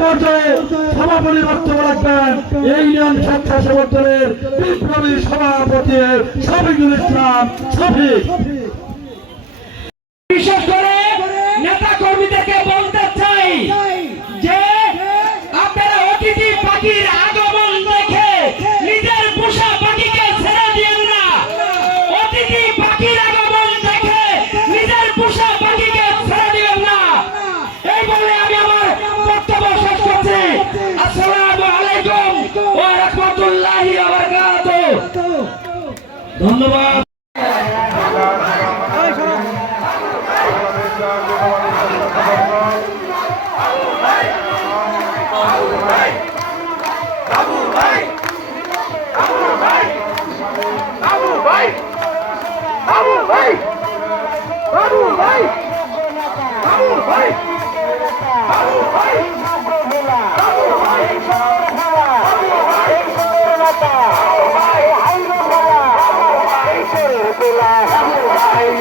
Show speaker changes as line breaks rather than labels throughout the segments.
পর্যায়ে সভাপতি বক্তব্য রাখবেন এই ইউনিয়ন বিপ্লবী সভাপতি শফিকুল ইসলাম শফিক।
বিশেষ ধন্যবাদ।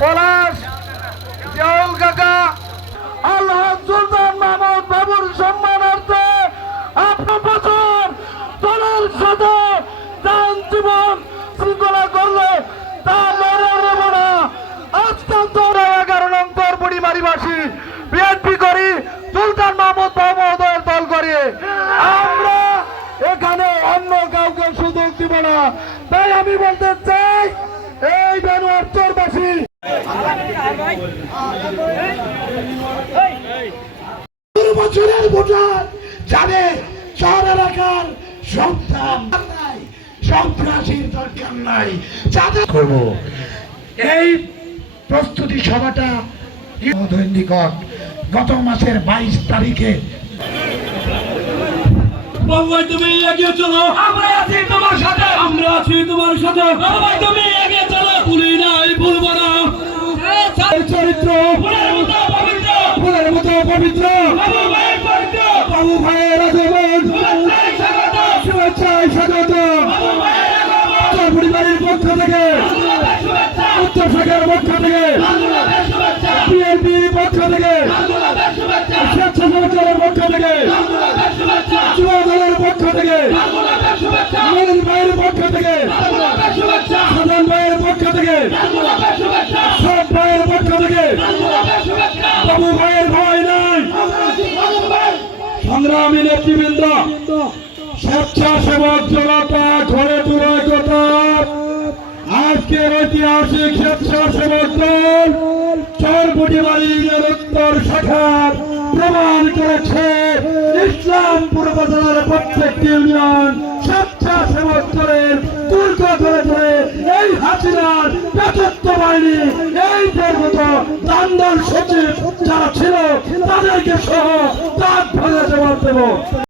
পলাশ, জিয়াউল কাকা। আল্লাহ সুলতান মাহমুদ বাবুর সম্মানার্থে আপনার বছর দলের সাথে দান জীবন শৃঙ্খলা করলে। তা নেব না। আজকাল এগারো নম্বর বুড়িমারিবাসী বিএনপি করি সুলতান মাহমুদ মহোদয়ের দল করি। আমরা এখানে অন্য কাউকে সুযোগ দিব না। তাই আমি বলতে চাই
বছরের ভোটার জানে শহর এলাকার সন্তান নাই সন্ত্রাসীর দরকার নাই করব। এই প্রস্তুতি সভাটা নিকট গত মাসের বাইশ তারিখে।
বাবাই তুমি এগিয়ে চলো। আমরা আছি তোমার সাথে। আমরা আছি তোমার সাথে। বাবাই তুমি এগিয়ে চলো। ভুলি নাই ভুলবো না। পবিত্র।
ফুলের মতো পবিত্র।
বাবু ভাইয়ের
আগমন।
শুভেচ্ছায় স্বাগত।
পরিবারের পক্ষ থেকে উত্তর শাখার পক্ষ থেকে বিএনপির পক্ষ থেকে স্বেচ্ছাসেবক দলের পক্ষ থেকে
বাংলাদেশ শুভেচ্ছা
যুব দলের পক্ষ থেকে
বাংলাদেশ শুভেচ্ছা
মনির ভাইয়ের পক্ষ থেকে
বাংলাদেশ শুভেচ্ছা
সাধারণ ভাইয়ের পক্ষ থেকে
বাংলাদেশ শুভেচ্ছা
সব ভাইয়ের পক্ষ থেকে
বাংলাদেশ শুভেচ্ছা
বাবু ভাইয়ের ভয় নাই। সংগ্রামী নেতৃবৃন্দ, স্বেচ্ছাসেবক জনতা ঘরে তুলে কথা আজকের ঐতিহাসিক স্বেচ্ছাসেবক দল চরপুটিবাড়ির উত্তর শাখার প্রমাণ করেছে। ইসলামপুর বাজারের প্রত্যেকটি ইউনিয়ন স্বেচ্ছাসেবক দলের দুর্গ ধরে ধরে এই হাসিনার রাজত্ব বাহিনী, এই দান্দর সচিব যারা ছিল তাদেরকে সহ তার ভাঙা জবাব দেব।